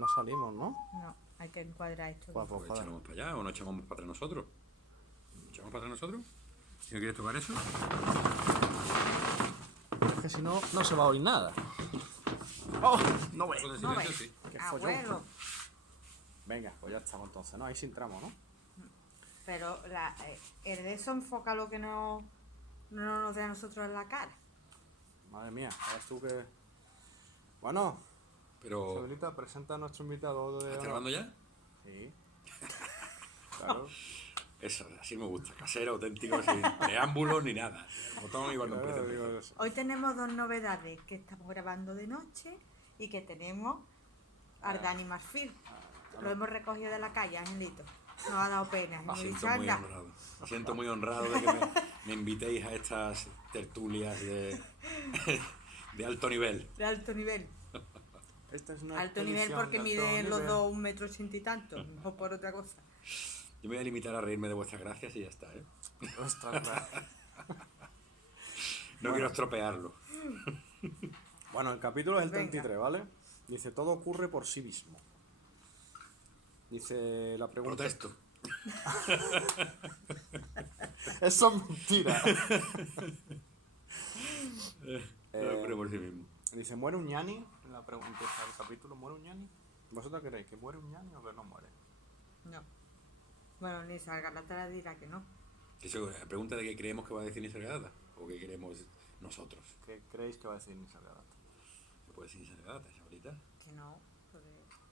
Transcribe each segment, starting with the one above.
No salimos, ¿no? No, hay que encuadrar esto. Pues, Pues joder. echamos para allá o no echamos para atrás nosotros. ¿Echamos para atrás nosotros? ¿Si no quieres tocar eso? Es que si no, no se va a oír nada. ¡Oh! No ve. Pues de No silencio, ves. sí. Qué Abuelo. Venga, pues ya estamos entonces, ¿no? Ahí sí entramos, ¿no? Pero el de eso enfoca lo que no nos dé a nosotros en la cara. Madre mía, ahora tú que... Bueno, Pero, Isabelita, presenta a nuestro invitado de... ¿estás grabando ya? Sí. Claro. Eso, así me gusta. Casero, auténtico, sin preámbulos ni nada. Botón y cuando Claro, empiece, digo, empieza. Hoy tenemos dos novedades, que estamos grabando de noche y que tenemos Ardani Marfil. Lo hemos recogido de la calle, Angelito. Nos ha dado pena. Me Hemos siento dicho, muy anda. honrado. Me siento muy honrado de que me invitéis a estas tertulias de alto nivel. De alto nivel. Esta es una Alto nivel expedición porque de miden alto los nivel. dos 1,80 m y tanto, no por otra cosa. Yo me voy a limitar a reírme de vuestras gracias y ya está, ¿eh? Ostras, claro. No quiero estropearlo. Bueno, el capítulo es el Venga. 33, ¿vale? Dice, todo ocurre por sí mismo. Dice la pregunta... Protesto. Eso es mentira. No ocurre por sí mismo. Dice, ¿muere un ñani? La pregunta empieza el capítulo, ¿muere un ñani? ¿Vosotros creéis que muere un ñani o que no muere? No. Bueno, ni Salgarata dirá que no. Eso, la pregunta de qué creemos que va a decir Nisargadatta o qué queremos nosotros. ¿Qué creéis que va a decir Nisargadatta? ¿Qué puede decir Nisargadatta, chavalita? Que no. Porque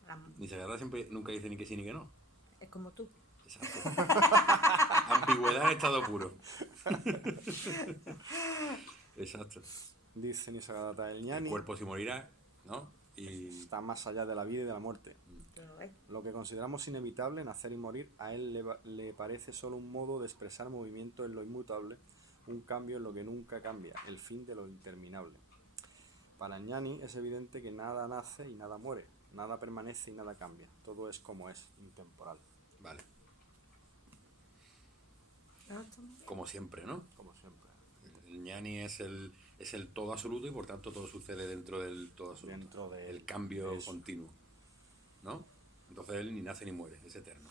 la- Nisargadatta siempre nunca dice ni que sí ni que no. es como tú. Exacto. Ambigüedad en estado puro. Exacto. Dice Nisargadatta, el El ñani cuerpo se morirá, ¿no? Y está más allá de la vida y de la muerte. ¿Tú lo ves? Lo que consideramos inevitable, nacer y morir, a él le parece solo un modo de expresar movimiento en lo inmutable, un cambio en lo que nunca cambia, el fin de lo interminable. Para el ñani es evidente que nada nace y nada muere, nada permanece y nada cambia, todo es como es, intemporal, vale, No, está muy bien. como siempre, ¿no? como siempre. El ñani es el todo absoluto y por tanto todo sucede dentro del todo absoluto. Dentro de el cambio eso. continuo, ¿no? Entonces él ni nace ni muere, es eterno.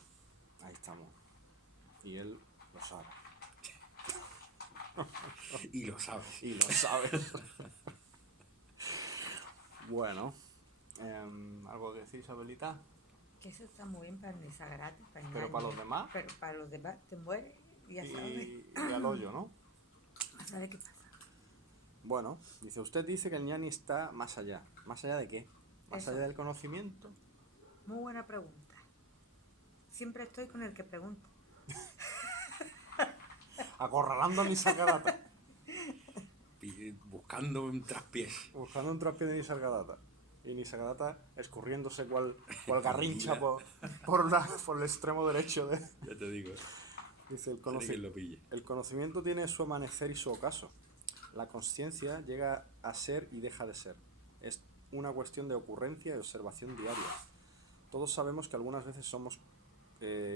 Ahí estamos. Y él lo sabe. Y lo sabes. Y lo sabe. Bueno, ¿algo que decir, Isabelita? Que eso está muy bien para el Sagrado. Pero para los demás. Pero para los demás te mueres y ya sabes. Y al hoyo, ¿no? A saber qué pasa. Bueno, dice, usted dice que el ñani está más allá. ¿Más allá de qué? ¿Más Eso. allá del conocimiento? Muy buena pregunta. Siempre estoy con el que pregunta. Acorralando a Nisargadatta. Buscando un traspiés. Buscando un traspié de Nisargadatta. Y Nisargadatta escurriéndose cual garrincha por el extremo derecho de... Ya te digo. Dice, el, Seré quien lo pille. el conocimiento tiene su amanecer y su ocaso. La consciencia llega a ser y deja de ser. Es una cuestión de ocurrencia y observación diaria. Todos sabemos que algunas veces somos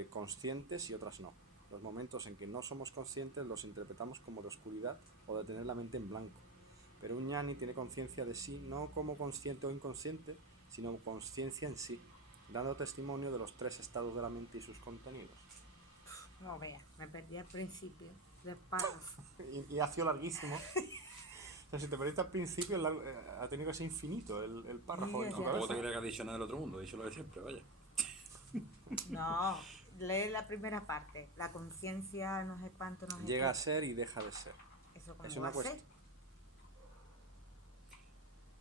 conscientes y otras no. Los momentos en que no somos conscientes los interpretamos como de oscuridad o de tener la mente en blanco. Pero un ñani tiene conciencia de sí no como consciente o inconsciente, sino conciencia en sí, dando testimonio de los tres estados de la mente y sus contenidos. No veas, me perdí al principio del párrafo. Y ha sido larguísimo. O sea, si te perdiste al principio, ha tenido que ser infinito el párrafo. Sí, en tu ya. Tampoco te cabeza. creas que ha dicho nada del otro mundo, he dicho lo de siempre, vaya. No, lee la primera parte. La conciencia no sé cuánto, no sé Llega a qué. ser y deja de ser. Eso cómo es va una a ser. cuestión.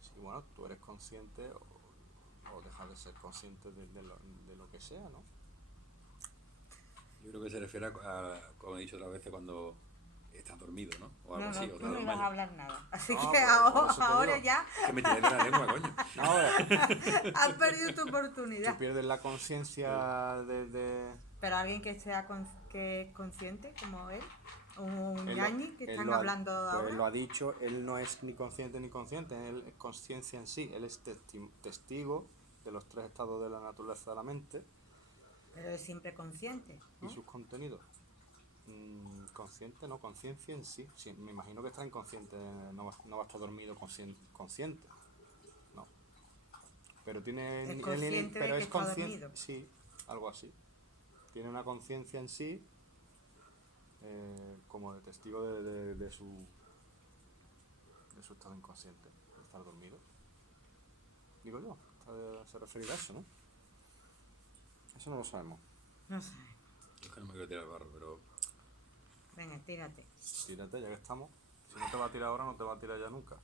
Sí, bueno, tú eres consciente o dejas de ser consciente de lo que sea, ¿no? Yo creo que se refiere como he dicho otras veces, cuando estás dormido, ¿no? O algo No, así, no, o tú te no ibas a desmayas. hablar nada. Así No, que pero por eso te ahora digo. ya Que me tiráis de la lengua, coño. No, has perdido tu tú oportunidad. pierdes la conciencia de... Pero alguien que sea que es consciente, como él, un Él lo- ñañi que él están lo ha- hablando pues ahora. él lo ha dicho, él no es ni consciente ni consciente, él es conciencia en sí, él es testigo de los tres estados de la naturaleza de la mente Pero es siempre consciente, y ¿no? sus contenidos. Consciente, no, conciencia en sí. Sí, me imagino que está inconsciente, no va a estar dormido consciente. No. pero tiene Es consciente de pero que es está consciente, dormido. sí, algo así. Tiene una conciencia en sí, como de testigo de su estado inconsciente, de estar dormido. Digo yo, se referirá a eso, ¿no? Eso no lo sabemos. No sé. Es que no me quiero tirar al barro, pero Venga, tírate. Tírate, ya que estamos. Si no te va a tirar ahora, no te va a tirar ya nunca.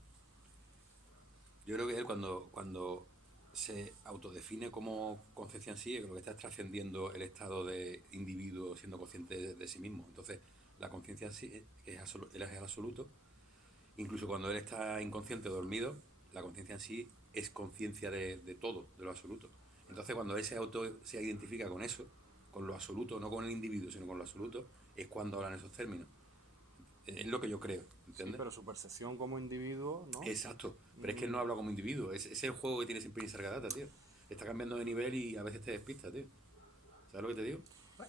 yo creo que él cuando se autodefine como conciencia en sí, creo que está trascendiendo el estado de individuo siendo consciente de sí mismo. Entonces, la conciencia en sí él es el absoluto. Incluso cuando él está inconsciente o dormido, la conciencia en sí es conciencia de todo, de lo absoluto. Entonces, cuando él se identifica con eso, con lo absoluto, no con el individuo, sino con lo absoluto, es cuando hablan esos términos. Es lo que yo creo, Sí, ¿entiendes? pero su percepción como individuo, ¿no? Exacto, pero es que él no habla como individuo, es el juego que tiene siempre Nisargadatta, tío. Está cambiando de nivel y a veces te despista, tío. ¿Sabes lo que te digo?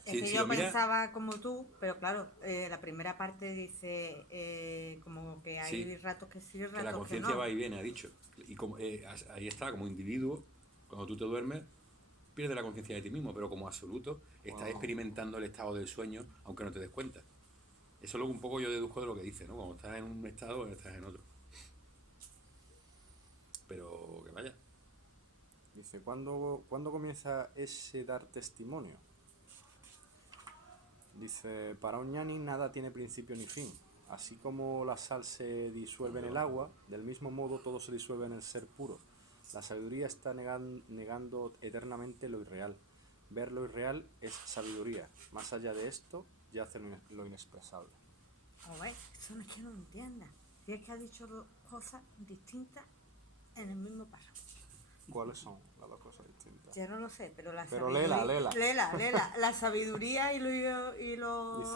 Es Si, que si yo lo miras, pensaba como tú, pero claro, la primera parte dice como que hay sí, ratos que sí, que la ratos que conciencia no. va y viene, ha dicho. Y como, ahí está, como individuo, cuando tú te duermes, pierdes la conciencia de ti mismo, pero como absoluto, estás Wow. experimentando el estado del sueño, aunque no te des cuenta. Eso es lo que un poco yo deduzco de lo que dice, ¿no? Cuando estás en un estado, estás en otro. Pero que vaya. Dice, ¿cuándo comienza ese dar testimonio? Dice, para un ñani nada tiene principio ni fin. Así como la sal se disuelve en el agua, del mismo modo todo se disuelve en el ser puro. La sabiduría está negando eternamente lo irreal. Ver lo irreal es sabiduría. Más allá de esto, yace lo inexpresable. A ver, eso no es que no lo entienda. Si es que ha dicho dos cosas distintas en el mismo paso. ¿Cuáles son las dos cosas distintas? Ya no lo sé, pero la Pero sabiduría. léela. Léela. La sabiduría y lo.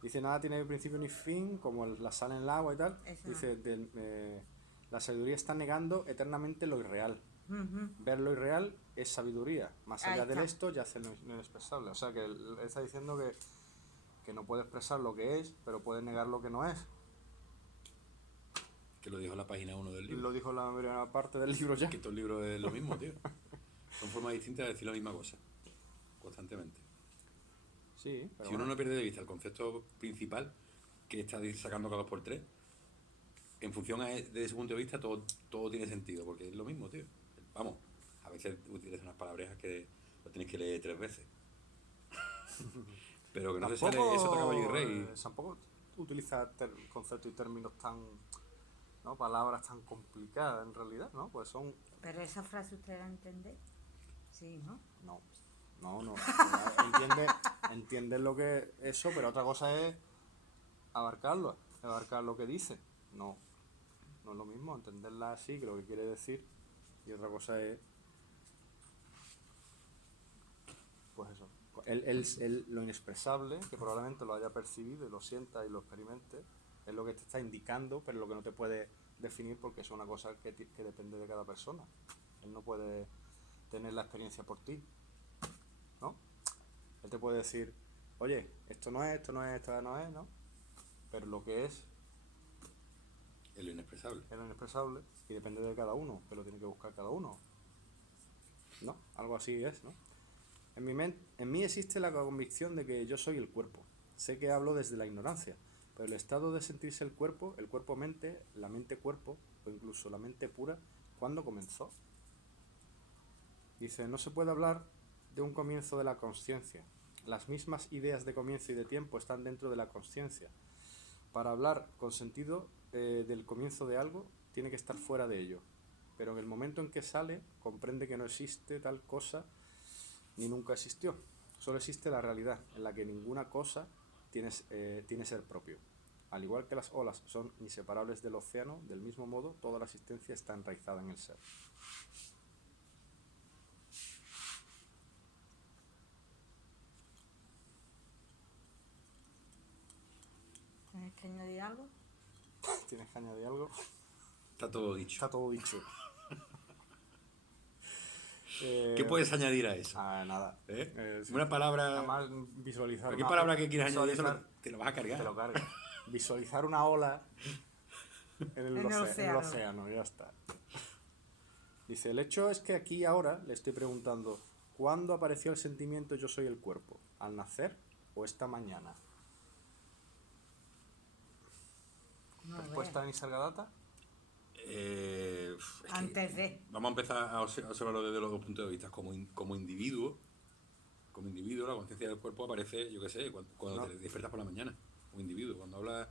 Dice, nada tiene principio ni fin, como la sal en el agua y tal. Eso. Dice, la sabiduría está negando eternamente lo irreal. Ujú. Ver lo irreal es sabiduría. Más Ahí allá del está. esto ya hace lo inexpresable. O sea que él está diciendo que no puede expresar lo que es, pero puede negar lo que no es. Que lo dijo en la página 1 del Y libro. lo dijo en la primera parte del libro ya. Que estos libros es lo mismo, tío. Son formas distintas de decir la misma cosa. Constantemente. Sí, pero Si uno bueno. no pierde de vista el concepto principal que está sacando cada 2x3, en función de ese punto de vista todo tiene sentido, porque es lo mismo, tío. Vamos, a veces utilizan unas palabrejas que lo tienes que leer 3 veces. Pero que no se sale, eso te caballo y rey. Tampoco utiliza conceptos y términos tan, ¿no? Palabras tan complicadas en realidad, ¿no? Pues son, Pero esa frase usted la entiende. Sí, ¿no? no, entiende lo que eso, pero otra cosa es abarcar lo que dice. No es lo mismo entenderla así, que lo que quiere decir, y otra cosa es, pues eso, lo inexpresable, que probablemente lo haya percibido y lo sienta y lo experimente, es lo que te está indicando, pero lo que no te puede definir porque es una cosa que depende de cada persona. Él no puede tener la experiencia por ti, ¿no? Él te puede decir, oye, esto no es, ¿no? Pero lo que es lo inexpresable. lo inexpresable y depende de cada uno, que lo tiene que buscar cada uno, ¿no? Algo así es, ¿no? En mí existe la convicción de que yo soy el cuerpo. Sé que hablo desde la ignorancia, pero el estado de sentirse el cuerpo-mente, la mente-cuerpo, o incluso la mente pura, ¿cuándo comenzó? Dice, no se puede hablar de un comienzo de la consciencia. Las mismas ideas de comienzo y de tiempo están dentro de la consciencia. Para hablar con sentido del comienzo de algo, tiene que estar fuera de ello. Pero en el momento en que sale, comprende que no existe tal cosa ni nunca existió. Solo existe la realidad, en la que ninguna cosa tiene ser propio. Al igual que las olas son inseparables del océano, del mismo modo, toda la existencia está enraizada en el ser. ¿Tienes que añadir algo? ¿Tienes que añadir algo? Está todo dicho. Está todo dicho. ¿Qué puedes añadir a eso? Nada. Sí. Una palabra. Nada más visualizar. ¿Cualquier palabra que quieras añadir? Eso te lo vas a cargar. Te lo cargas. Visualizar una ola en el océano, ya está. Dice, el hecho es que aquí ahora le estoy preguntando, ¿cuándo apareció el sentimiento yo soy el cuerpo? ¿Al nacer o esta mañana? No ¿Respuesta veas. de Nisargadatta? Es que Antes de. vamos a empezar a observarlo desde los dos puntos de vista. Como individuo, la conciencia del cuerpo aparece, yo qué sé, cuando No. te despiertas por la mañana, como individuo. Cuando hablas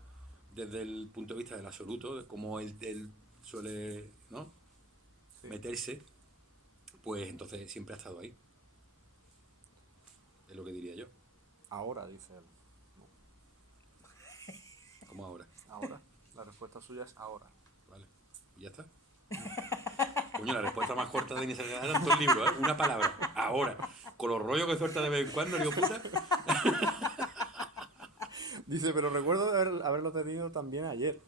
desde el punto de vista del absoluto, de cómo él suele, ¿no?, Sí. meterse, pues entonces siempre ha estado ahí. Es lo que diría yo. Ahora, dice él. Como ahora. Ahora. La respuesta suya es ahora. Vale. Y ya está. Coño, la respuesta más corta de Nisargadatta en todo el libro, ¿eh? Una palabra. Ahora. Con los rollos que suelta de vez en cuando, digo, puta. Dice, pero recuerdo haberlo tenido también ayer.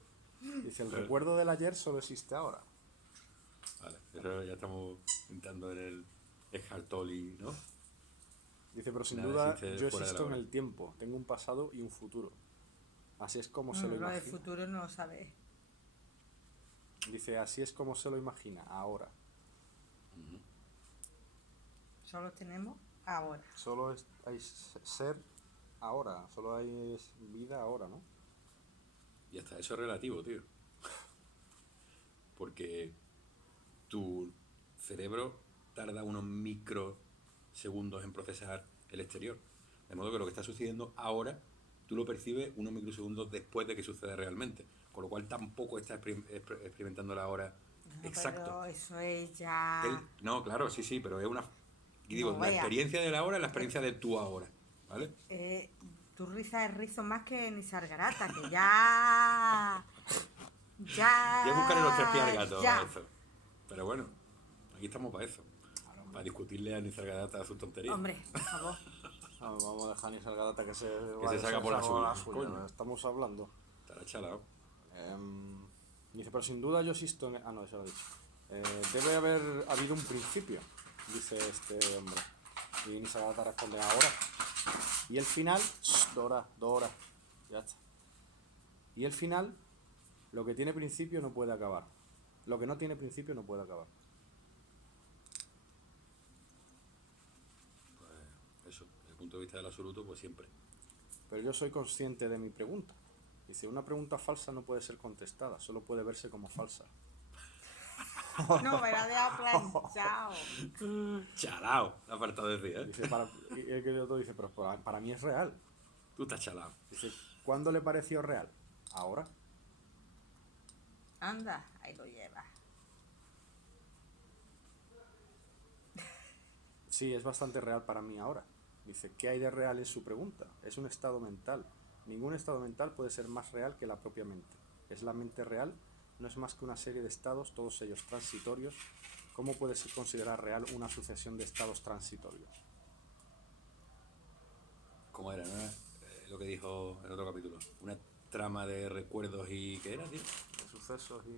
Dice, el recuerdo del ayer solo existe ahora. Vale, eso ya estamos entrando en el Eckhart Tolle, ¿no? Dice, pero sin Nada duda existe yo fuera de la existo en hora. el tiempo. Tengo un pasado y un futuro. Así es como se lo Lo del imagina. futuro no lo sabes. Dice, así es como se lo imagina, ahora. Solo tenemos ahora. Solo hay ser ahora. Solo hay vida ahora, ¿no? Y hasta eso es relativo, tío. Porque tu cerebro tarda unos microsegundos en procesar el exterior. De modo que lo que está sucediendo ahora, tú lo percibes unos microsegundos después de que suceda realmente. Con lo cual tampoco estás experimentando la hora exacto. Pero eso es ya. No, claro, sí, pero es una... Y digo, No, la vaya. experiencia de la hora es la experiencia de tu ahora, ¿vale? Tu risa es rizo más que Nisargadatta, que ya. Ya. Ya buscaré los tres pies al gato ya. a eso. Pero bueno, aquí estamos para eso. Para discutirle a Nisargadatta sus tonterías. Hombre, por favor. Vamos a dejar a Nisargadatta que se saca por la suya, coño. ¿no? Estamos hablando. Estará chalado. Dice, pero sin duda yo existo en... Ah, no, eso lo he dicho. Debe haber habido un principio, dice este hombre. Y Nisargadatta responde, ahora. Y el final... Dora. Ya está. Y el final, lo que tiene principio no puede acabar. Lo que no tiene principio no puede acabar. Pues eso, desde el punto de vista del absoluto, pues siempre. Pero yo soy consciente de mi pregunta. Dice, una pregunta falsa no puede ser contestada, solo puede verse como falsa. No, me la deja planchado. Chalao, apartado de decir, ¿eh? Dice, y el que otro dice, pero para mí es real. Tú estás chalado. Dice, ¿cuándo le pareció real? Ahora. Anda, ahí lo llevas. Sí, es bastante real para mí ahora. Dice, ¿qué hay de real en su pregunta? Es un estado mental. Ningún estado mental puede ser más real que la propia mente. ¿Es la mente real? No es más que una serie de estados, todos ellos transitorios. ¿Cómo puede ser considerar real una sucesión de estados transitorios? ¿Cómo era, no? Lo que dijo en otro capítulo. Una trama de recuerdos y... ¿Qué era, tío? De sucesos y...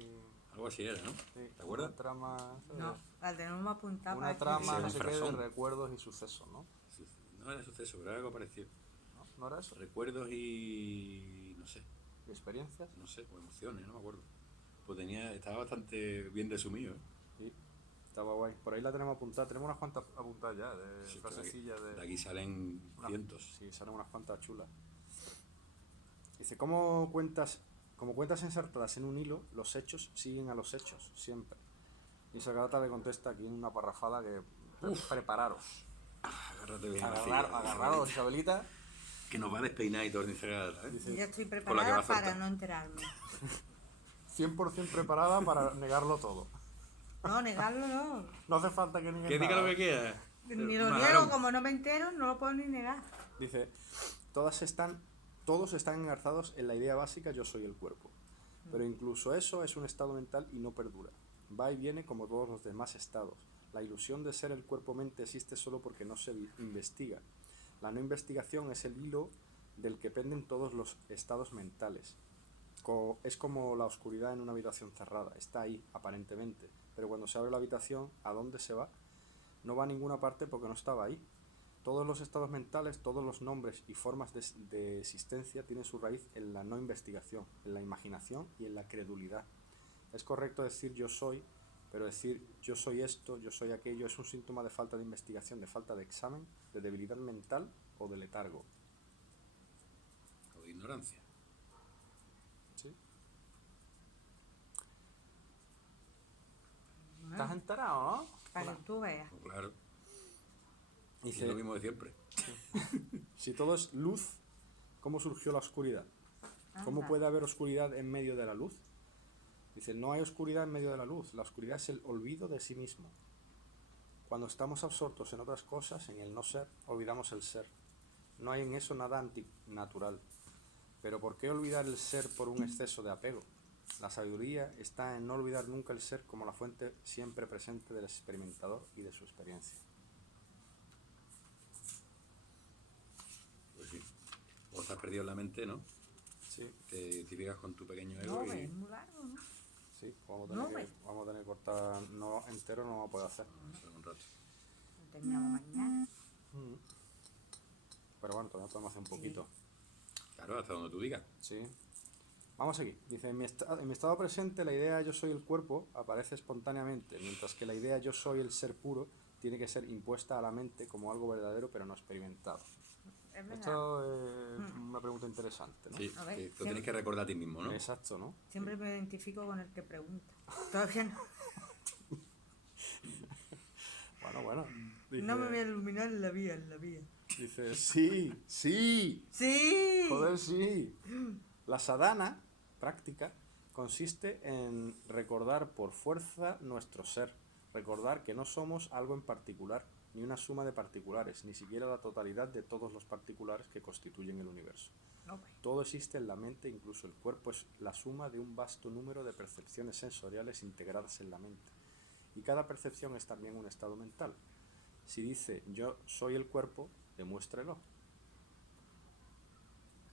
Algo así era, ¿no? Sí, ¿Te acuerdas? Una trama... No, la tenemos apuntada Una para trama, Sí, no un sé qué, de frasón. recuerdos y sucesos, ¿no? No era suceso, pero era algo parecido. ¿No era eso? Recuerdos y... no sé, ¿Y experiencias? o emociones, no me acuerdo. Pues estaba bastante bien resumido, ¿eh? Sí, estaba guay. Por ahí la tenemos apuntada. Tenemos unas cuantas apuntadas ya, de Sí, frasecillas de de... aquí salen cientos. Sí, salen unas cuantas chulas. Dice, como cuentas ensartadas en un hilo, los hechos siguen a los hechos, siempre. Y Nisargadatta le contesta aquí en una parrafada que... Prepararos. Agárrate bien. Agarraros, Isabelita. Que nos va a despeinar y todo Nisargadatta, ¿eh? Dice, Yo estoy Con la que preparada va a soltar. para no enterarme. 100% preparada para negarlo todo. No, negarlo no. No hace falta que niegues Que diga nada. lo que quiera. Ni lo Majarón. niego, como no me entero, no lo puedo ni negar. Dice, todos están engarzados en la idea básica yo soy el cuerpo. Pero incluso eso es un estado mental y no perdura. Va y viene como todos los demás estados. La ilusión de ser el cuerpo-mente existe solo porque no se investiga. La no investigación es el hilo del que penden todos los estados mentales. Es como la oscuridad en una habitación cerrada. Está ahí, aparentemente. Pero cuando se abre la habitación, ¿a dónde se va? No va a ninguna parte porque no estaba ahí. Todos los estados mentales, todos los nombres y formas de existencia tienen su raíz en la no investigación, en la imaginación y en la credulidad. Es correcto decir yo soy Pero decir yo soy esto, yo soy aquello, es un síntoma de falta de investigación, de falta de examen, de debilidad mental o de letargo. O de ignorancia. ¿Sí? ¿Estás enterado, no? Para que tú veas. Pues claro. Dice, Y es lo mismo de siempre. si todo es luz, ¿cómo surgió la oscuridad? ¿Cómo Anda. puede haber oscuridad en medio de la luz? Dice, no hay oscuridad en medio de la luz. La oscuridad es el olvido de sí mismo. Cuando estamos absortos en otras cosas, en el no ser, olvidamos el ser. No hay en eso nada antinatural. Pero ¿por qué olvidar el ser por un exceso de apego? La sabiduría está en no olvidar nunca el ser como la fuente siempre presente del experimentador y de su experiencia. Pues sí. O estás perdido en la mente, ¿no? Sí, Te identificas con tu pequeño ego No, y... es muy largo, ¿no? sí, No, vamos a tener que cortar, no entero no vamos a poder hacer. Solo un rato. Lo terminamos mañana. Pero bueno, todavía podemos hacer un poquito. Claro, hasta donde tú digas. Sí. Vamos aquí. Dice, en mi estado presente la idea yo soy el cuerpo aparece espontáneamente, mientras que la idea yo soy el ser puro tiene que ser impuesta a la mente como algo verdadero pero no experimentado. Es verdad. Esto es una pregunta interesante, ¿no? Sí, A ver, que lo siempre- tienes que recordar a ti mismo, ¿no? Exacto, ¿no? Siempre me identifico con el que pregunta. Todavía no, Bueno. Dice, no me voy a iluminar en la vía, en la vía. dice, sí. ¡Sí! Joder, sí. La sadhana, práctica, consiste en recordar por fuerza nuestro ser. Recordar que no somos algo en particular, ni una suma de particulares, ni siquiera la totalidad de todos los particulares que constituyen el universo. Ok. Todo existe en la mente, incluso el cuerpo es la suma de un vasto número de percepciones sensoriales integradas en la mente. Y cada percepción es también un estado mental. Si dice yo soy el cuerpo, demuéstrelo.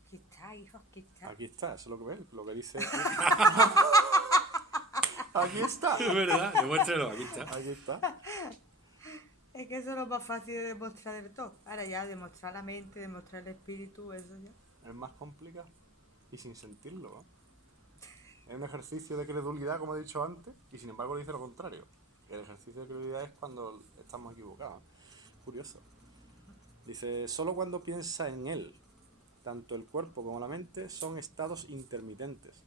Aquí está, hijo, aquí está. Aquí está, eso es lo que ven, lo que dice. Aquí está. Es verdad, demuéstralo, aquí está. Aquí está. Es que eso es lo más fácil de demostrar de todo. Ahora ya, demostrar la mente, demostrar el espíritu, eso ya. Es más complicado. Y sin sentirlo, ¿no? Es un ejercicio de credulidad, como he dicho antes, y sin embargo dice lo contrario. El ejercicio de credulidad es cuando estamos equivocados. Curioso. Dice, solo cuando piensa en él, tanto el cuerpo como la mente son estados intermitentes.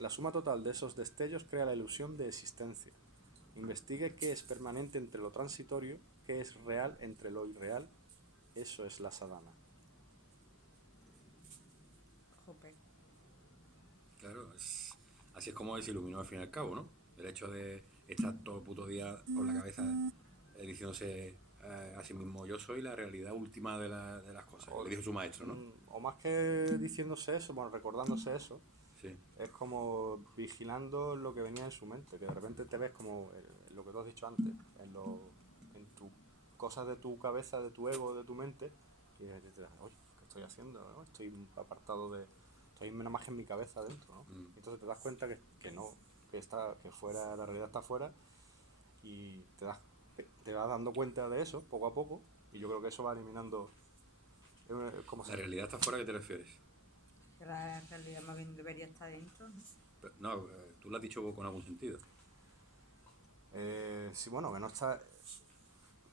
La suma total de esos destellos crea la ilusión de existencia. Investigue qué es permanente entre lo transitorio, qué es real entre lo irreal. Eso es la sadhana. Jope. Claro, así es como él se iluminó al fin y al cabo, ¿no? El hecho de estar todo el puto día con la cabeza diciéndose a sí mismo yo soy la realidad última de las cosas, lo que dijo su maestro, ¿no? O más que diciéndose eso, bueno, recordándose eso, Sí, es como vigilando lo que venía en su mente, que de repente te ves como lo que tú has dicho antes, en tus cosas de tu cabeza, de tu ego, de tu mente, y te dices, oye, ¿qué estoy haciendo? ¿No? Estoy apartado estoy nada más que en mi cabeza dentro, ¿no? Mm. Entonces te das cuenta que no, que fuera, la realidad está fuera, y te vas dando cuenta de eso poco a poco, y yo creo que eso va eliminando, como la realidad está fuera, ¿a qué te refieres? Que la realidad más bien debería estar dentro, ¿no? Pero, no, tú lo has dicho con algún sentido. sí, bueno, que no está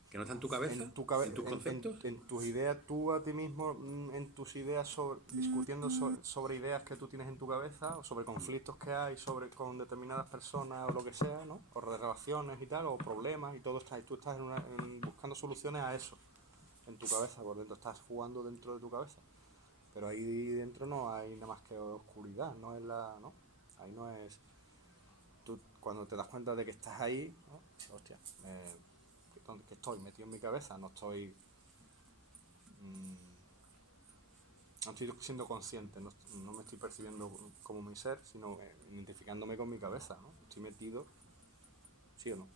Que no está en tu cabeza, en tus conceptos. en tus ideas, tú a ti mismo, en tus ideas, discutiendo sobre ideas que tú tienes en tu cabeza, o sobre conflictos que hay con determinadas personas o lo que sea, ¿no? O de relaciones y tal, o problemas, y tú estás buscando soluciones a eso, en tu cabeza, por dentro, estás jugando dentro de tu cabeza. Pero ahí dentro no hay nada más que oscuridad, no es ¿no? Ahí no es... Tú, cuando te das cuenta de que estás ahí, ¿no? Hostia, que estoy metido en mi cabeza, no estoy siendo consciente, no me estoy percibiendo como mi ser, sino identificándome con mi cabeza, ¿no? Estoy metido, ¿sí o no?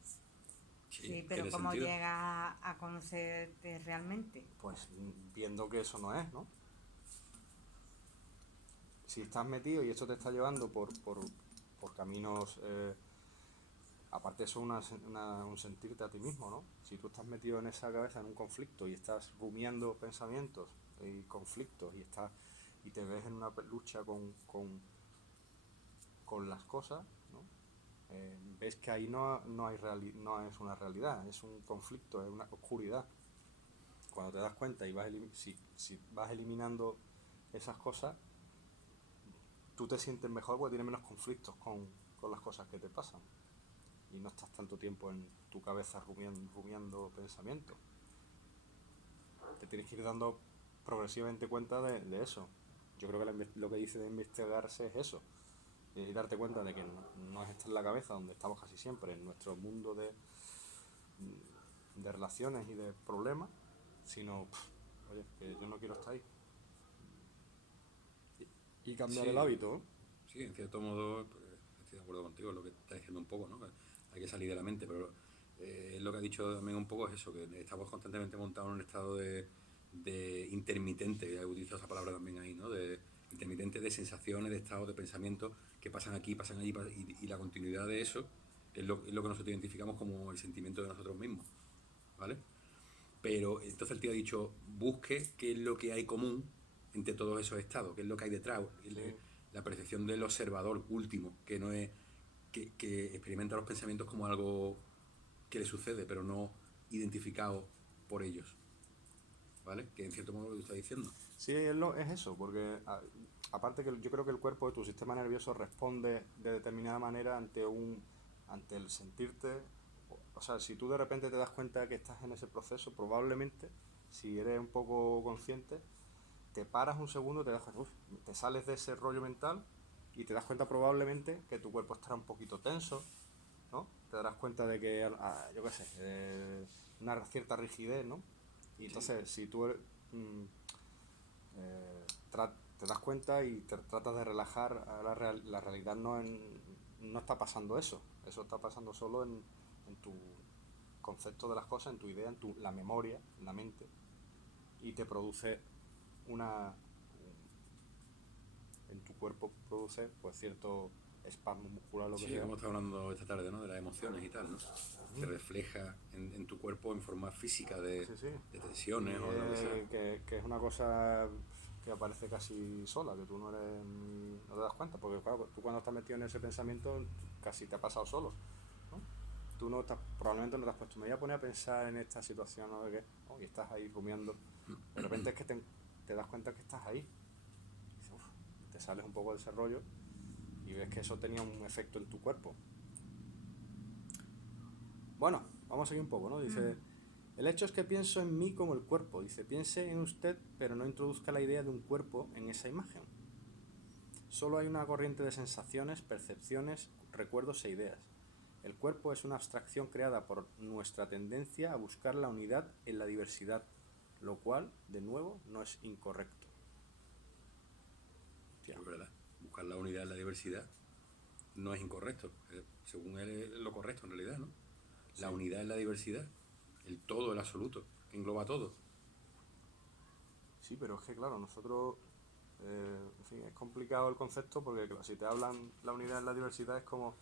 Sí, pero tiene ¿cómo sentido. llegas a conocerte realmente? Pues viendo que eso no es, ¿no? Si estás metido y esto te está llevando por caminos, aparte eso es un sentirte a ti mismo, ¿no? Si tú estás metido en esa cabeza, en un conflicto, y estás rumiando pensamientos y conflictos, y te ves en una lucha con las cosas, ¿no? ves que ahí no no es una realidad, es un conflicto, es una oscuridad. Cuando te das cuenta y si vas eliminando esas cosas, tú te sientes mejor porque tienes menos conflictos con las cosas que te pasan. Y no estás tanto tiempo en tu cabeza rumiando pensamientos. Te tienes que ir dando progresivamente cuenta de eso. Yo creo que lo que dice de investigarse es eso. Y darte cuenta de que no es estar en la cabeza donde estamos casi siempre, en nuestro mundo de relaciones y de problemas, sino, oye, que yo no quiero estar ahí. Y cambiar Sí, el hábito. sí, en cierto modo pues, estoy de acuerdo contigo en lo que estás diciendo un poco, ¿no? Hay que salir de la mente, pero lo que ha dicho también un poco es eso, que estamos constantemente montados en un estado de intermitente, he utilizado esa palabra también ahí, ¿no? De intermitente de sensaciones, de estados, de pensamientos que pasan aquí, pasan allí, y la continuidad de eso es lo que nosotros identificamos como el sentimiento de nosotros mismos, ¿vale? Pero entonces el tío ha dicho, busque qué es lo que hay común entre todos esos estados, qué es lo que hay detrás, Sí. la percepción del observador último, que no es que experimenta los pensamientos como algo que le sucede, pero no identificado por ellos, ¿vale? Que en cierto modo lo que tú estás diciendo. Sí, es eso, porque aparte que yo creo que el cuerpo de tu sistema nervioso responde de determinada manera ante el sentirte, o sea, si tú de repente te das cuenta que estás en ese proceso, probablemente, si eres un poco consciente, te paras un segundo, te das cuenta, te sales de ese rollo mental y te das cuenta probablemente que tu cuerpo estará un poquito tenso, ¿no? Te darás cuenta de que, yo qué sé, una cierta rigidez, ¿no? Y Sí. entonces, si tú mm, eh, te das cuenta y te tratas de relajar, la realidad no está pasando eso está pasando solo en tu concepto de las cosas, en tu idea, la memoria, en la mente, y te produce una, en tu cuerpo produce pues cierto espasmo muscular, lo que Sí, sea. como estado hablando esta tarde, ¿no? De las emociones y tal, ¿no? Se refleja en tu cuerpo en forma física Sí, sí. de Y tensiones o de lo que sea. que es una cosa que aparece casi sola, que tú no te das cuenta, porque claro, tú cuando estás metido en ese pensamiento casi te ha pasado solo, ¿no? Tú no estás, probablemente no te has puesto, me voy a poner a pensar en esta situación, ¿no? ¿De qué? Oh, y estás ahí rumiando. De repente es que te das cuenta que estás ahí. Y dices, "Uf", te sales un poco de ese rollo y ves que eso tenía un efecto en tu cuerpo. Bueno, vamos a seguir un poco, ¿no? Dice, el hecho es que pienso en mí como el cuerpo. Dice, piense en usted, pero no introduzca la idea de un cuerpo en esa imagen. Solo hay una corriente de sensaciones, percepciones, recuerdos e ideas. El cuerpo es una abstracción creada por nuestra tendencia a buscar la unidad en la diversidad, lo cual, de nuevo, no es incorrecto. Hostia. Es verdad. Buscar la unidad en la diversidad no es incorrecto. Según él es lo correcto en realidad, ¿no? La Sí. unidad en la diversidad. El todo, el absoluto, que engloba todo. Sí, pero es que claro, nosotros, en fin, es complicado el concepto porque claro, si te hablan la unidad en la diversidad es como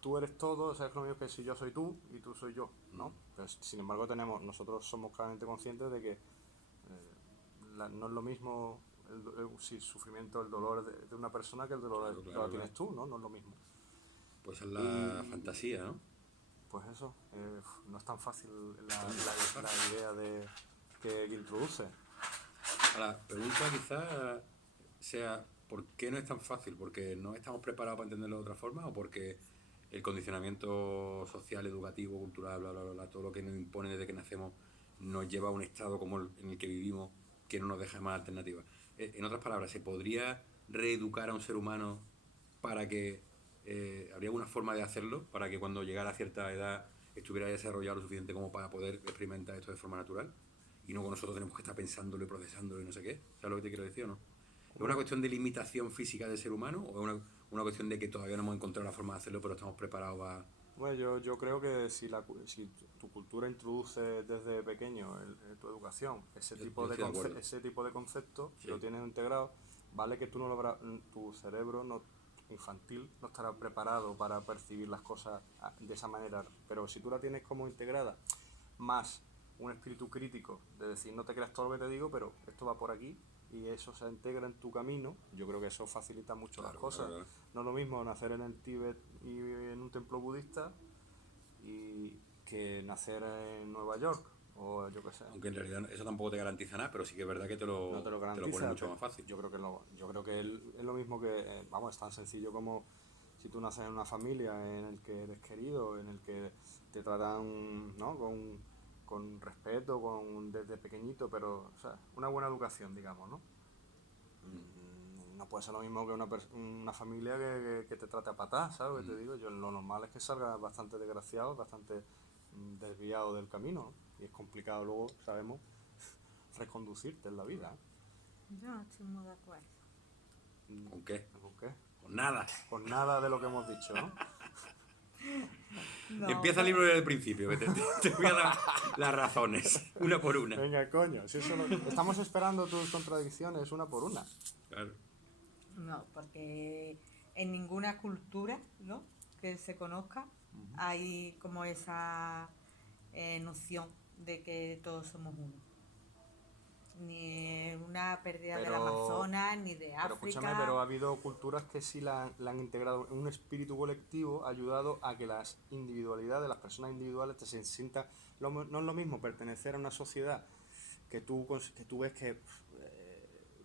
tú eres todo, o sea, es lo mismo que si yo soy tú y tú soy yo, ¿no? Pero, sin embargo, nosotros somos claramente conscientes de que no es lo mismo el sufrimiento, el dolor de una persona que el dolor Claro, que lo claro, claro. tienes tú, ¿no? No es lo mismo. Pues es la Y fantasía, ¿no? pues eso, no es tan fácil la idea que introduce. La pregunta quizás sea, ¿por qué no es tan fácil? ¿Porque no estamos preparados para entenderlo de otra forma o porque el condicionamiento social, educativo, cultural, bla, bla, bla, bla, todo lo que nos impone desde que nacemos nos lleva a un estado como en el que vivimos que no nos deja más alternativas? En otras palabras, ¿se podría reeducar a un ser humano para que habría alguna forma de hacerlo para que cuando llegara a cierta edad estuviera desarrollado lo suficiente como para poder experimentar esto de forma natural? Y no con nosotros tenemos que estar pensándolo y procesándolo y no sé qué. ¿Sabes lo que te quiero decir o no? ¿Es una Hombre, cuestión de limitación física del ser humano o es una cuestión de que todavía no hemos encontrado la forma de hacerlo pero estamos preparados para... bueno, yo creo que si tu cultura introduce desde pequeño en tu educación Yo estoy de acuerdo. ese tipo de conceptos y lo Sí, tienes integrado, vale que tú no lo tu cerebro no, infantil no estará preparado para percibir las cosas de esa manera, pero si tú la tienes como integrada, más un espíritu crítico de decir no te creas todo lo que te digo, pero esto va por aquí, y eso se integra en tu camino, yo creo que eso facilita mucho las cosas. Claro. No es lo mismo nacer en el Tíbet y en un templo budista y que nacer en Nueva York o yo qué sé. Aunque en realidad eso tampoco te garantiza nada, pero sí que es verdad que No te lo te lo garantiza. pone mucho más fácil. Yo creo que es lo mismo que, vamos, es tan sencillo como si tú naces en una familia en el que eres querido, en el que te tratan, ¿no?, con respeto, desde pequeñito, pero, o sea, una buena educación, digamos, ¿no? No puede ser lo mismo que una familia que te trate a patas, ¿sabes? Que te digo, yo lo normal es que salgas bastante desgraciado, bastante desviado del camino, ¿no? Y es complicado luego, sabemos, reconducirte en la vida, ¿eh? Yo no estoy muy de acuerdo. ¿Con qué? ¿Con qué? Con nada. Con nada de lo que hemos dicho, ¿no? No, Empieza el libro desde el principio, que te voy a dar las razones, una por una. Venga, coño, si eso estamos esperando tus contradicciones una por una. Claro. no, porque en ninguna cultura, ¿no?, que se conozca hay como esa noción de que todos somos uno. Ni una pérdida del Amazonas, ni de Pero África. escúchame, pero ha habido culturas que sí la han integrado en un espíritu colectivo, ha ayudado a que las individualidades, las personas individuales, se sientan. No es lo mismo pertenecer a una sociedad que tú ves que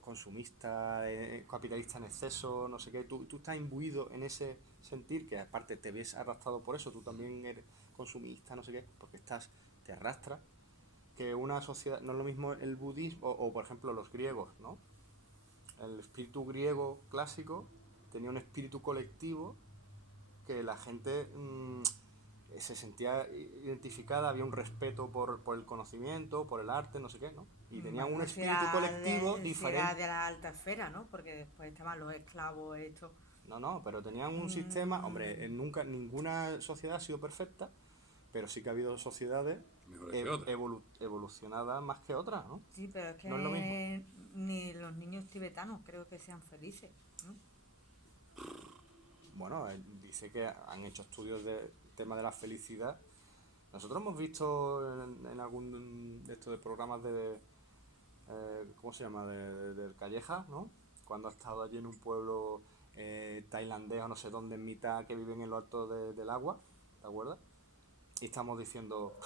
consumista, capitalista en exceso, no sé qué, tú estás imbuido en ese sentir, que aparte te ves arrastrado por eso, tú también eres consumista, no sé qué, porque te arrastra, que una sociedad, no es lo mismo el budismo, o por ejemplo los griegos, ¿no? El espíritu griego clásico tenía un espíritu colectivo que la gente se sentía identificada, había un respeto por el conocimiento, por el arte, no sé qué, ¿no? Y tenían un Bueno, espíritu colectivo Era diferente. de la alta esfera, ¿no? Porque después estaban los esclavos, esto. No, pero tenían un sistema, hombre, ninguna sociedad ha sido perfecta, pero sí que ha habido sociedades Mejores que otras. evolucionadas más que otras, ¿no? Sí, pero es que No es lo mismo. ni los niños tibetanos creo que sean felices, ¿no? Bueno, dice que han hecho estudios de tema de la felicidad. Nosotros hemos visto en algún de estos de programas ¿cómo se llama? Del Calleja, ¿no? Cuando ha estado allí en un pueblo tailandés o no sé dónde, en mitad, que viven en lo alto del agua, ¿te acuerdas? Y estamos diciendo,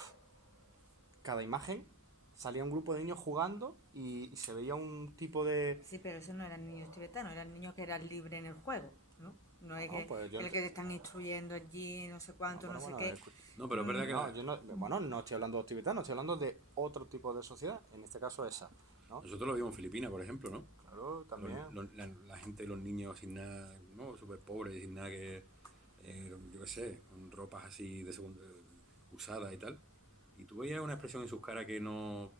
cada imagen salía un grupo de niños jugando y se veía un tipo de... Sí, pero esos no eran niños tibetanos, eran niños que eran libres en el juego, ¿no? No es No, que pues yo el que te están instruyendo allí, no sé cuánto, no sé bueno, qué. No, pero es verdad que No, yo no, bueno, no estoy hablando de los tibetanos, estoy hablando de otro tipo de sociedad, en este caso esa, ¿no? nosotros lo vimos en Filipinas, por ejemplo, ¿no? Claro, también. La gente, los niños sin nada, ¿no? Súper pobres, sin nada que, yo qué sé, con ropas así de segunda, usadas y tal. Y tú veías una expresión en sus caras que no...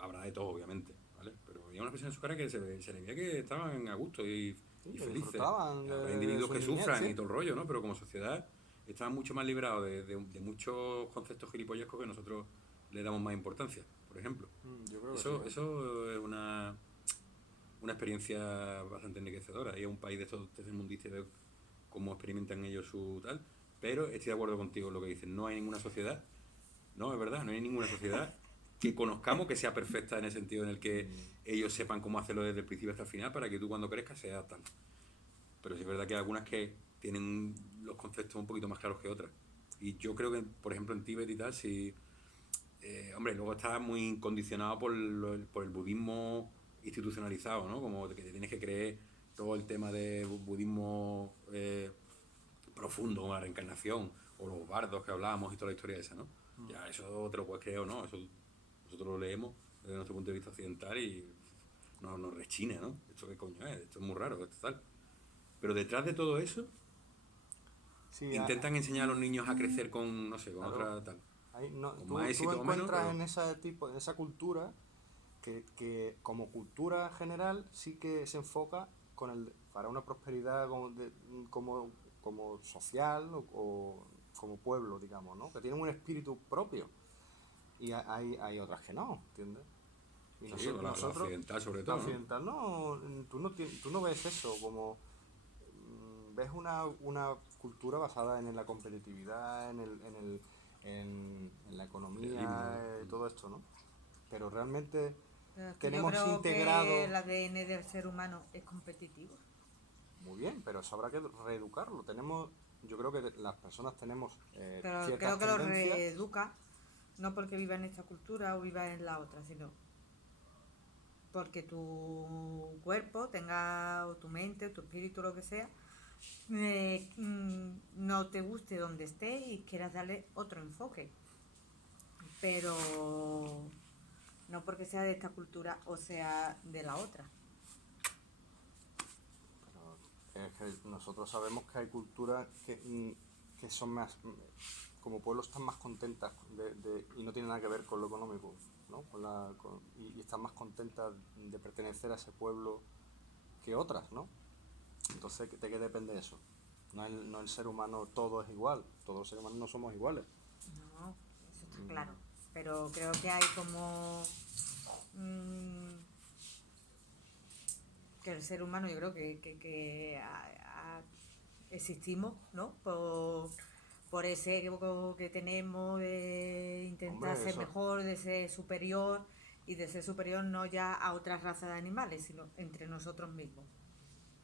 Habrá de todo, obviamente, ¿vale? Pero había una expresión en sus caras que se le veía que estaban a gusto y Sí, que felices. disfrutaban Habrá de individuos su que niñez, sufran sí. y todo el rollo, ¿no? Pero como sociedad estaban mucho más liberados de muchos conceptos gilipollescos que nosotros le damos más importancia, por ejemplo. Yo creo que Eso, sí. eso es una experiencia bastante enriquecedora. Y es un país de estos tercermundistas, de cómo experimentan ellos su tal. Pero estoy de acuerdo contigo en lo que dicen. No hay ninguna sociedad, no, es verdad, no hay ninguna sociedad que conozcamos que sea perfecta en el sentido en el que ellos sepan cómo hacerlo desde el principio hasta el final para que tú cuando crezcas seas tal. Pero sí es verdad que hay algunas que tienen los conceptos un poquito más claros que otras. Y yo creo que, por ejemplo, en Tíbet y tal, sí. Hombre, luego está muy condicionado por el budismo institucionalizado, ¿no? Como que te tienes que creer todo el tema de budismo profundo, como la reencarnación, o los bardos que hablábamos y toda la historia esa, ¿no? Ya eso te lo puedes creer o no, eso nosotros lo leemos desde nuestro punto de vista occidental y nos rechina, ¿no? ¿Esto qué coño es? Esto es muy raro, esto tal. Pero detrás de todo eso, Sí, intentan enseñar a los niños a crecer con, no sé, con claro. otra tal. Con más tú éxito o menos, encuentras pero... en en esa cultura que como cultura general sí que se enfoca para una prosperidad como social o como pueblo, digamos, ¿no? Que tienen un espíritu propio y hay otras que no, ¿entiendes? Y Sí, la occidental sobre la todo, ¿no? occidental no, tú no ves eso como ves una cultura basada en la competitividad, en la Realismo. economía, todo esto, ¿no? Pero realmente Pero es que tenemos yo creo integrado... que el ADN del ser humano es competitivo. Muy bien, pero eso habrá que reeducarlo. Yo creo que las personas tenemos Pero ciertas creo que lo tendencias. reeduca, no porque viva en esta cultura o viva en la otra, sino porque tu cuerpo tenga, o tu mente, o tu espíritu, lo que sea, no te guste donde estés y quieras darle otro enfoque. Pero no porque sea de esta cultura o sea de la otra. Pero es que nosotros sabemos que hay culturas que son más, como pueblos están más contentas y no tiene nada que ver con lo económico, ¿no? Y están más contentas de pertenecer a ese pueblo que otras, ¿no? Entonces, ¿de qué depende eso? No el ser humano todo es igual, todos los seres humanos no somos iguales. No, eso está claro. Pero creo que hay como que el ser humano, yo creo que existimos, ¿no? Por ese ego que tenemos de intentar Hombre, ser eso, mejor, de ser superior, y de ser superior no ya a otras razas de animales, sino entre nosotros mismos.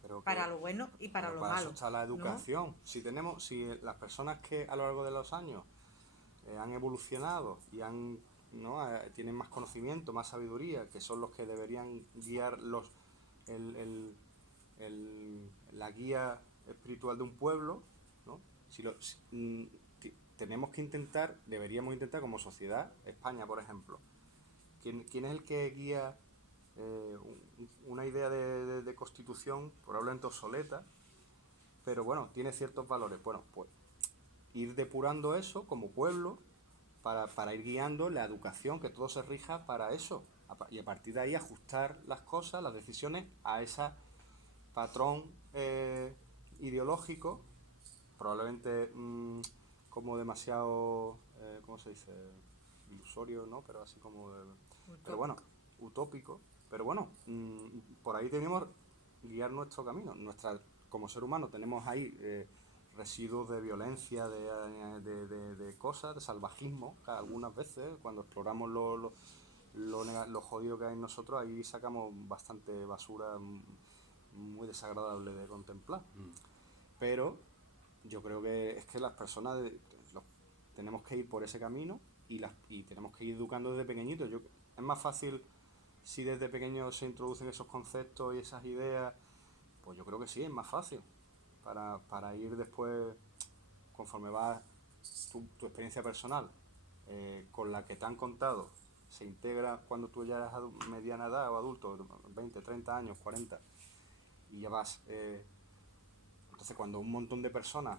pero Para lo bueno y para pero lo para eso malo, está la ¿no? educación. Si las personas que a lo largo de los años han evolucionado y ¿no? Tienen más conocimiento, más sabiduría, que son los que deberían guiar la guía espiritual de un pueblo, ¿no? Tenemos que deberíamos intentar como sociedad, España por ejemplo, ¿quién es el que guía una idea de constitución probablemente obsoleta, pero bueno, tiene ciertos valores? Bueno, pues ir depurando eso como pueblo para ir guiando la educación, que todo se rija para eso. Y a partir de ahí ajustar las cosas, las decisiones a ese patrón ideológico, probablemente como demasiado, ¿cómo se dice? Ilusorio, ¿no? Pero así como... pero bueno, utópico. Pero bueno, por ahí tenemos guiar nuestro camino. Como ser humano tenemos ahí residuos de violencia, de cosas, de salvajismo, algunas veces, cuando exploramos lo jodido que hay en nosotros, ahí sacamos bastante basura muy desagradable de contemplar. Pero yo creo que es que las personas tenemos que ir por ese camino y tenemos que ir educando desde pequeñitos. Es más fácil si desde pequeños se introducen esos conceptos y esas ideas, pues yo creo que sí, es más fácil para ir después, conforme va tu experiencia personal con la que te han contado, se integra cuando tú ya eres mediana edad o adulto, 20, 30 años, 40, y ya vas... entonces cuando un montón de personas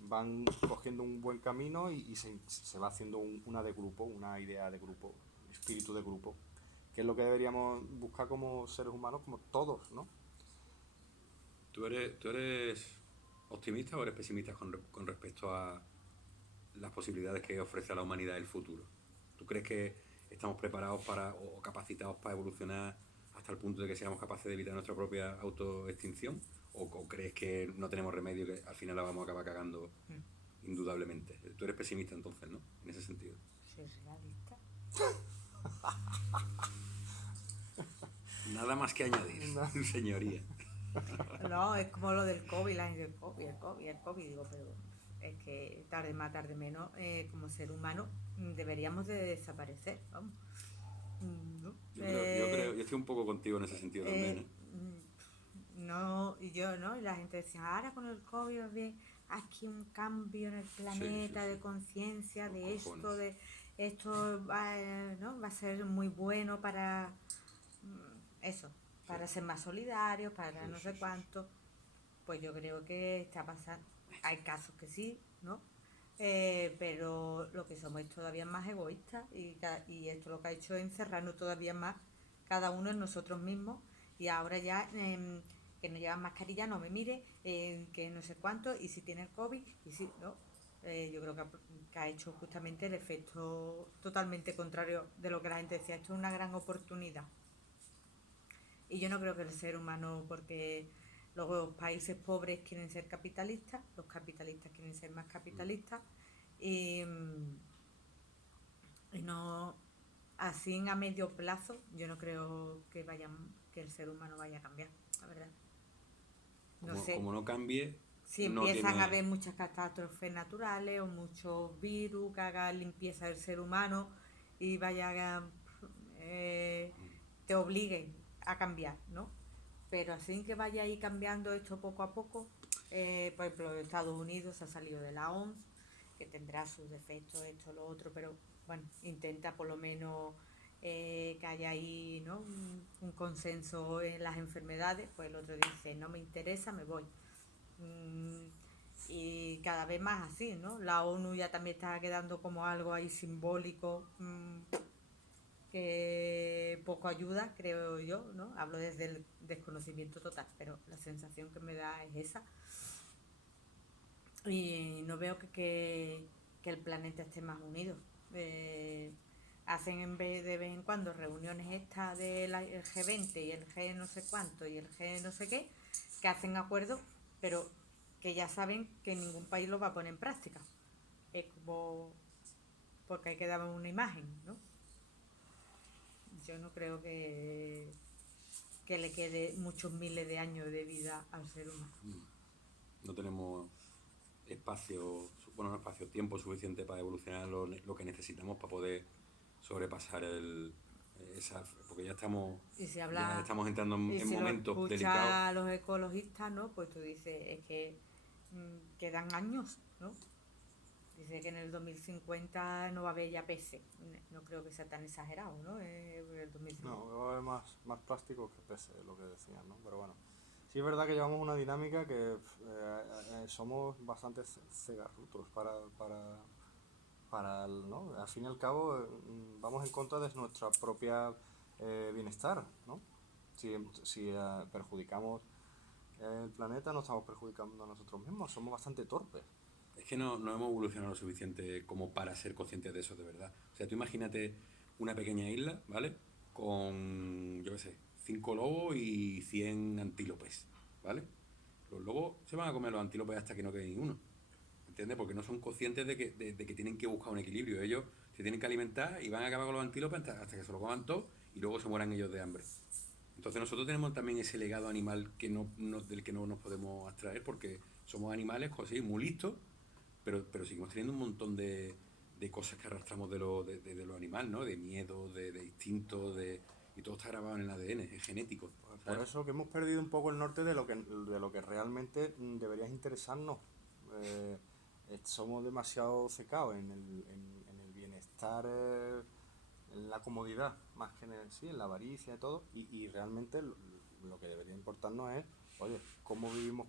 van cogiendo un buen camino y se va haciendo una de grupo, una idea de grupo, espíritu de grupo, que es lo que deberíamos buscar como seres humanos, como todos, ¿no? ¿Tú eres optimista o eres pesimista con respecto a las posibilidades que ofrece a la humanidad el futuro? ¿Tú crees que estamos preparados o capacitados para evolucionar hasta el punto de que seamos capaces de evitar nuestra propia autoextinción? ¿O crees que no tenemos remedio, que al final la vamos a acabar cagando indudablemente? Tú eres pesimista entonces, ¿no? En ese sentido. Soy realista. Nada más que añadir, señoría. No, es como lo del COVID, la gente, el COVID, digo, pero es que tarde más, tarde menos, como ser humano, deberíamos de desaparecer, vamos. ¿No? Yo estoy un poco contigo en ese sentido también, ¿eh? No, y yo, ¿no? Y la gente decía, ahora con el COVID va a haber aquí un cambio en el planeta Sí. de conciencia, Los de cojones. esto va, ¿no? Va a ser muy bueno para eso, para ser más solidarios, para no sé cuánto. Pues yo creo que está pasando. Hay casos que sí, ¿no? Pero lo que somos es todavía más egoístas y esto lo que ha hecho es encerrarnos todavía más cada uno en nosotros mismos y ahora ya que no llevan mascarilla no me mire, que no sé cuánto y si tiene el COVID y si no. Yo creo que ha hecho justamente el efecto totalmente contrario de lo que la gente decía. Esto es una gran oportunidad. Y yo no creo que el ser humano, porque los países pobres quieren ser capitalistas, los capitalistas quieren ser más capitalistas y no así a medio plazo, yo no creo que el ser humano vaya a cambiar, la verdad. No sé. Como no cambie, Si no empiezan a haber tiene... muchas catástrofes naturales o muchos virus que hagan limpieza del ser humano y te obliguen a cambiar, ¿no? Pero así que vaya a ir cambiando esto poco a poco, por ejemplo, Estados Unidos ha salido de la OMS, que tendrá sus defectos, esto, lo otro, pero bueno, intenta por lo menos que haya ahí, ¿no? Un consenso en las enfermedades, pues el otro dice, no me interesa, me voy. Mm, y cada vez más así, ¿no? La ONU ya también está quedando como algo ahí simbólico, que poco ayuda, creo yo, ¿no? Hablo desde el desconocimiento total, pero la sensación que me da es esa. Y no veo que el planeta esté más unido. Hacen de vez en cuando reuniones estas del G20 y el G no sé cuánto y el G no sé qué, que hacen acuerdos, pero que ya saben que ningún país lo va a poner en práctica. Es como porque hay que dar una imagen, ¿no? Yo no creo que le quede muchos miles de años de vida al ser humano. No tenemos espacio, bueno, no espacio, tiempo suficiente para evolucionar lo que necesitamos para poder sobrepasar porque Y si ya habla, estamos entrando y en si lo momentos delicados. escucha a los ecologistas, ¿no? Pues tú dices, es que quedan años, ¿no? Dice que en el 2050 no va a haber ya peces. No creo que sea tan exagerado, ¿no? El 2050. No, va a haber más plástico que peces, lo que decían, ¿no? Pero bueno, sí es verdad que llevamos una dinámica que somos bastante cegarrutos ¿no? Al fin y al cabo, vamos en contra de nuestra propia bienestar, ¿no? Si perjudicamos el planeta, nos estamos perjudicando a nosotros mismos, somos bastante torpes. Es que no hemos evolucionado lo suficiente como para ser conscientes de eso de verdad. O sea, tú imagínate una pequeña isla, ¿vale? Con, yo qué sé, 5 lobos y 100 antílopes, ¿vale? Los lobos se van a comer los antílopes hasta que no quede ninguno. ¿Entiendes? Porque no son conscientes de que tienen que buscar un equilibrio. Ellos se tienen que alimentar y van a acabar con los antílopes hasta que se lo coman todo y luego se mueran ellos de hambre. Entonces nosotros tenemos también ese legado animal del que no nos podemos abstraer porque somos animales, sí, muy listos, pero seguimos teniendo un montón de cosas que arrastramos de lo animal, ¿no? De miedo, de instinto, y todo está grabado en el ADN, es genético. Por eso que hemos perdido un poco el norte de lo que realmente debería interesarnos. Somos demasiado cecados en el bienestar, en la comodidad, más que en la avaricia y todo. Y realmente lo que debería importarnos es, oye, cómo vivimos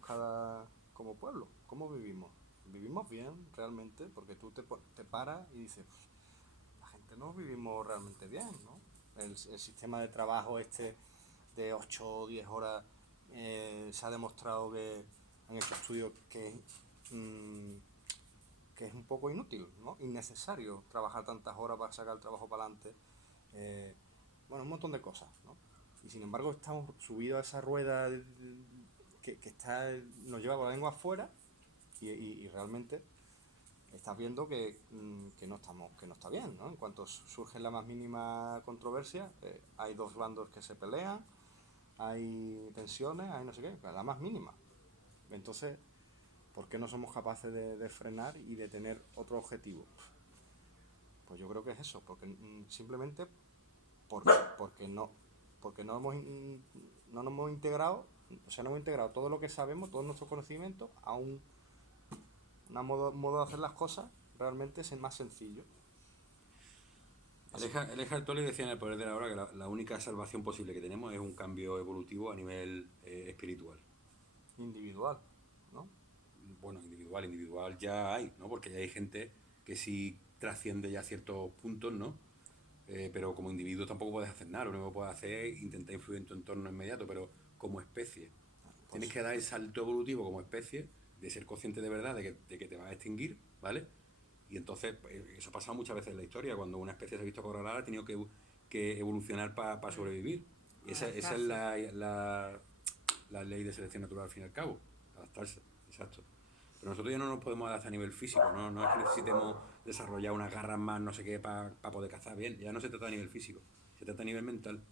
como pueblo, cómo vivimos. ¿Vivimos bien realmente? Porque tú te paras y dices, la gente no vivimos realmente bien, ¿no? El sistema de trabajo de 8 o 10 horas se ha demostrado que en este estudio que es un poco inútil, ¿no? Innecesario trabajar tantas horas para sacar el trabajo para adelante. Bueno, un montón de cosas, ¿no? Y sin embargo estamos subidos a esa rueda nos lleva con la lengua afuera y realmente estás viendo que no está bien, ¿no? En cuanto surge la más mínima controversia, hay dos bandos que se pelean, hay tensiones, hay no sé qué, la más mínima. Entonces, ¿por qué no somos capaces de frenar y de tener otro objetivo? Pues yo creo que es eso, porque simplemente porque no nos hemos integrado, o sea, no hemos integrado todo lo que sabemos, todo nuestro conocimiento a un modo de hacer las cosas realmente es el más sencillo. El Eckhart Tolle decía en El poder de la hora que la única salvación posible que tenemos es un cambio evolutivo a nivel espiritual. Individual, ¿no? Bueno, individual ya hay, ¿no? Porque ya hay gente que sí trasciende ya ciertos puntos, ¿no? Pero como individuo tampoco puedes hacer nada, lo único que puedes hacer es intentar influir en tu entorno inmediato, pero como especie. Pues, Tienes que dar el salto evolutivo como especie, de ser consciente de verdad de que te vas a extinguir, ¿vale? Y entonces, eso ha pasado muchas veces en la historia, cuando una especie se ha visto acorralada, ha tenido que evolucionar para sobrevivir. Y esa es la ley de selección natural al fin y al cabo, adaptarse, exacto. Pero nosotros ya no nos podemos adaptar a nivel físico, no es que necesitemos desarrollar unas garras más, no sé qué, para poder cazar bien. Ya no se trata a nivel físico, se trata a nivel mental.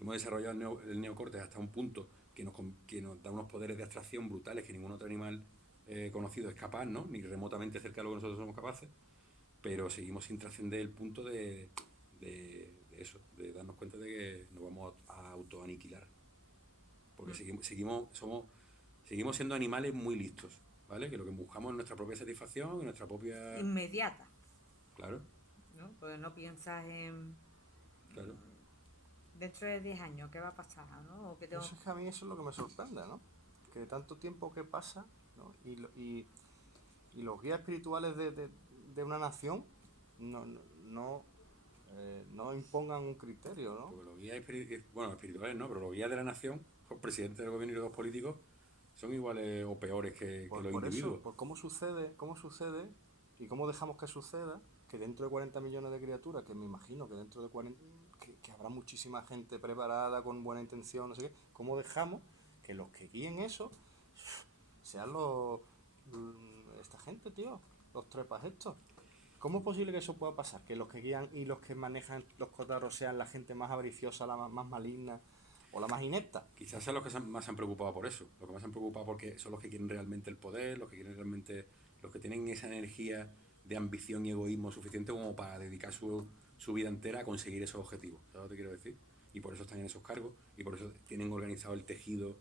Hemos desarrollado el neocórtex hasta un punto que nos da unos poderes de abstracción brutales que ningún otro animal conocido es capaz, ¿no? Ni remotamente cerca de lo que nosotros somos capaces, pero seguimos sin trascender el punto de eso, de darnos cuenta de que nos vamos a autoaniquilar. Porque seguimos siendo animales muy listos, ¿vale? Que lo que buscamos es nuestra propia satisfacción y nuestra propia... Inmediata, Claro, ¿no? Porque no piensas en claro. dentro de 10 años qué va a pasar, ¿no? O que tengo... Eso es que a mí eso es lo que me sorprende, ¿no? Que tanto tiempo que pasa, ¿no? Y los guías espirituales de una nación no, no, no impongan un criterio, ¿no? Porque los guías espirituales no, pero los guías de la nación, los presidentes del gobierno y los políticos, son iguales o peores que los individuos. Eso, por cómo sucede y cómo dejamos que suceda, que dentro de 40 millones de criaturas, que me imagino que dentro de 40, que habrá muchísima gente preparada, con buena intención, no sé qué, cómo dejamos que los que guíen eso sean esta gente, tío, los trepas estos. ¿Cómo es posible que eso pueda pasar? Que los que guían y los que manejan los cotarros sean la gente más avariciosa, la más maligna o la más inepta. Quizás sean los que más se han preocupado por eso, los que más se han preocupado porque son los que quieren realmente el poder, los que tienen esa energía de ambición y egoísmo suficiente como para dedicar su vida entera a conseguir esos objetivos. ¿Sabes lo que te quiero decir? Y por eso están en esos cargos y por eso tienen organizado el tejido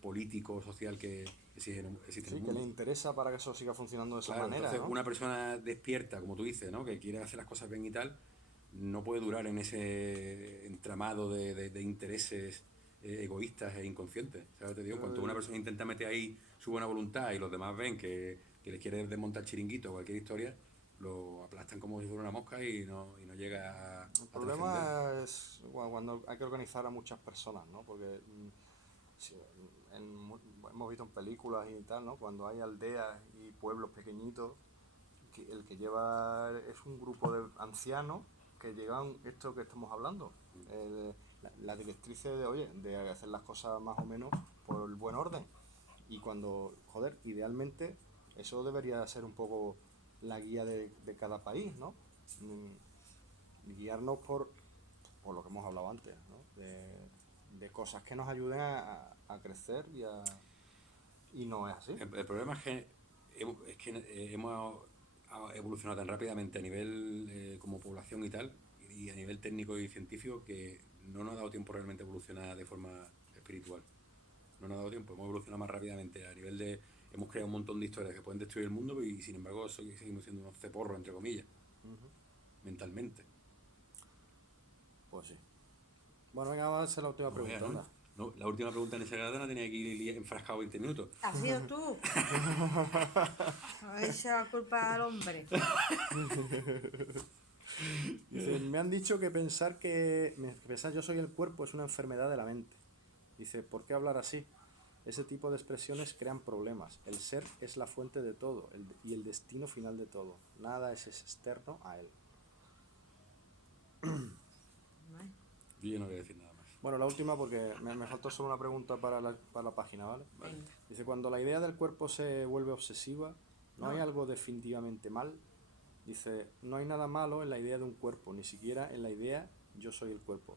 político, social que existe en el mundo. Que les interesa para que eso siga funcionando de esa manera. Entonces, ¿no? una persona despierta, como tú dices, ¿no? Que quiere hacer las cosas bien y tal, no puede durar en ese entramado de intereses egoístas e inconscientes. ¿Sabes? Te digo, cuando una persona intenta meter ahí su buena voluntad y los demás ven que le quiere desmontar chiringuito o cualquier historia, lo aplastan como si fuera una mosca y no llega a El problema es cuando hay que organizar a muchas personas, ¿no? Porque sí, hemos visto en películas y tal, ¿no? Cuando hay aldeas y pueblos pequeñitos, el que lleva es un grupo de ancianos que llevan esto que estamos hablando, la directriz de hacer las cosas más o menos por el buen orden. Y cuando, idealmente eso debería ser un poco la guía de cada país, ¿no? Guiarnos por lo que hemos hablado antes, ¿no? De cosas que nos ayuden a crecer y no es así. El problema es que hemos evolucionado tan rápidamente a nivel como población y tal, y a nivel técnico y científico, que no nos ha dado tiempo realmente a evolucionar de forma espiritual. No nos ha dado tiempo, hemos evolucionado más rápidamente a nivel de... Hemos creado un montón de historias que pueden destruir el mundo y sin embargo seguimos siendo unos ceporros, entre comillas, mentalmente. Pues sí. Bueno, venga, vamos a hacer la última pregunta. ¿No? No, la última pregunta en esa cadena tenía que ir enfrascado 20 minutos. ¿Has sido tú? A ver, se va culpa al hombre. Dice, me han dicho que pensar yo soy el cuerpo es una enfermedad de la mente. Dice, ¿por qué hablar así? Ese tipo de expresiones crean problemas. El ser es la fuente de todo y el destino final de todo. Nada es externo a él. Yo ya no voy a decir nada más. Bueno, la última porque me faltó solo una pregunta para la página, ¿vale? Vale. Dice, cuando la idea del cuerpo se vuelve obsesiva, ¿no hay algo definitivamente mal? Dice, no hay nada malo en la idea de un cuerpo, ni siquiera en la idea yo soy el cuerpo.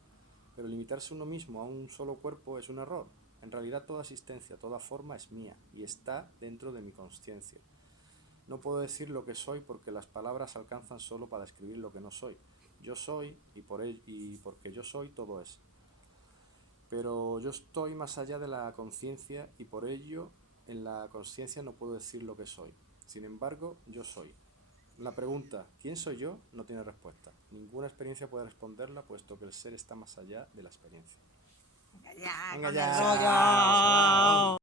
Pero limitarse uno mismo a un solo cuerpo es un error. En realidad toda existencia, toda forma es mía y está dentro de mi consciencia. No puedo decir lo que soy porque las palabras alcanzan solo para describir lo que no soy. Yo soy y porque yo soy todo es. Pero yo estoy más allá de la conciencia y por ello en la conciencia no puedo decir lo que soy. Sin embargo, yo soy. La pregunta, ¿quién soy yo?, no tiene respuesta. Ninguna experiencia puede responderla, puesto que el ser está más allá de la experiencia. Venga ya, Venga con ya. el rollo.